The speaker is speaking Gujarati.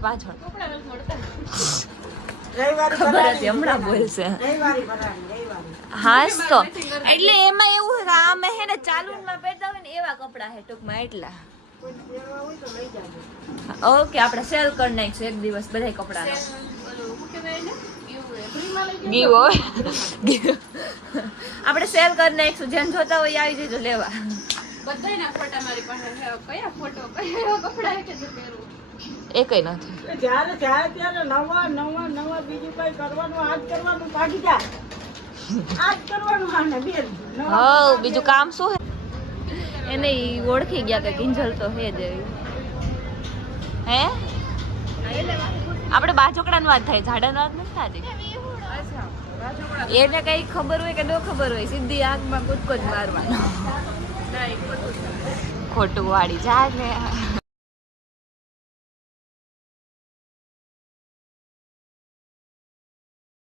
પાછળ ખબર હતી હમણાં બોલશે હાસ તો એટલે એમાં એવું છે કે આમે હે ને ચાલુનમાં પહેરતા હોય ને એવા કપડા હે ટૂંકમાં એટલા ઓકે આપણે સેલ કરી નાખીશું એક દિવસ બધા કપડા ગીવ આપણે સેલ કરી નાખીશું જેમ જોતા હોય આવી જજો લેવા બધાયના ફોટા મારી પાસે છે કયા ફોટો કયા કપડા કે જે પહેરું એકય નથી જ્યારે ત્યારે નવા બીજું કઈ કરવાનું આજ કરવાનું ભાગી જા આજ કરવાનું આને બેન હા બીજું કામ શું હે એને ઓળખી ગયા કે કિંજલ તો હે જ હે આપણે બાજોકડાની વાત થાય ઝાડાની વાત નથી થતી એને કઈ ખબર હોય કે ન ખબર હોય સીધી આગમાં કૂદકો જ મારવાનો ખોટું વાળી જા ને